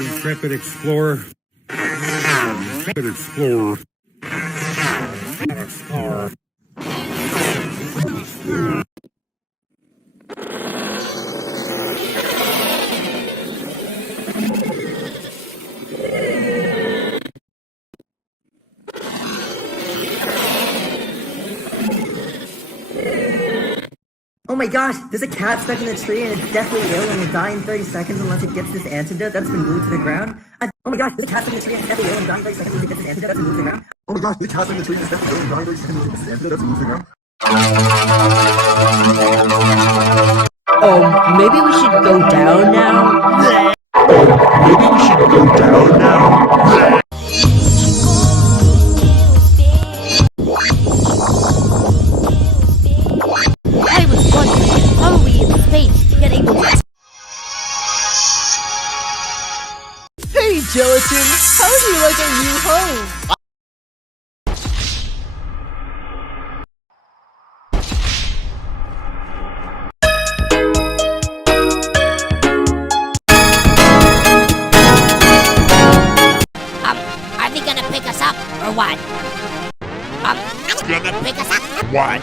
Intrepid explorer. Intrepid explorer. Explorer. Oh my gosh, there's a cat stuck in the tree and it's deathly ill and will die in 30 seconds unless it gets this antidote that's been glued to the ground. Oh my gosh, there's a cat stuck in the tree and it's deathly ill and dying in 30 seconds unless it gets this antidote that's been glued to the ground. Oh my gosh, there's a cat stuck in the tree and it's deathly ill and dying in 30 seconds unless it gets this antidote that's been glued to the ground. Oh, maybe we should go down now? Maybe we should go down now. I was wondering how we in space get able to... Hey, Gelatin! How do you like our new home? Are they gonna pick us up, or what? Gonna pick us up? What?